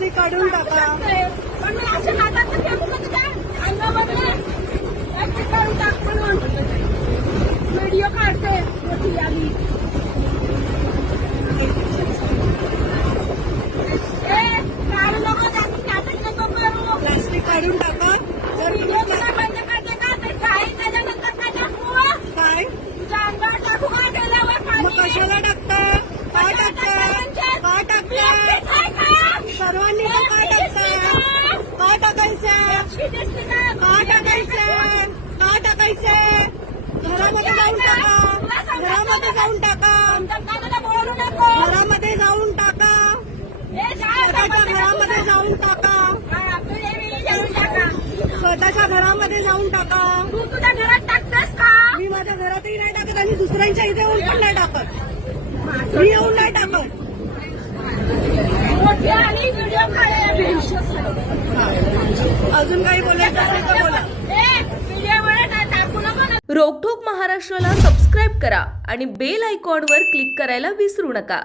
Plastic काढून टाका. पण मी अशा हातात फेकू का तुझ्या अंगामध्ये प्लास्टिक काढून टाक म्हणून व्हिडिओ काढते मोठी आली. काढू नको जास्त नाटक नको करू. प्लास्टिक काढून टाका. जर व्हिडिओ तुम्ही तुला बंद करते का ते काय त्याच्यानंतर काय टाकू काय तुझ्या अंगावर टाकू का गेल्यावर पाणी मग कशाला टाकता? काय टाकता? काय टाकता? सर्वांनी मग काय टाकता? काय टाकायचं? काय टाकायचं? काय टाकायचं? घरामध्ये जाऊन टाका. घरामध्ये जाऊन टाका. बोलू नको घरामध्ये जाऊन टाका. स्वतःच्या घरामध्ये जाऊन टाका. स्वतःच्या घरामध्ये जाऊन टाका. तू तुझ्या घरात टाकतेस का मी माझ्या घरातही नाही टाकत आणि दुसऱ्यांच्या इथे येऊन पण नाही टाकत. मी येऊन नाही टाकत. मोठी आणि व्हिडिओ काढायला अजून काही बोलायचं असेल तर बोला. व्हिडिओ टाकू नको ना. रोकठोक महाराष्ट्राला सबस्क्राईब करा आणि बेल आयकॉनवर क्लिक करायला विसरू नका.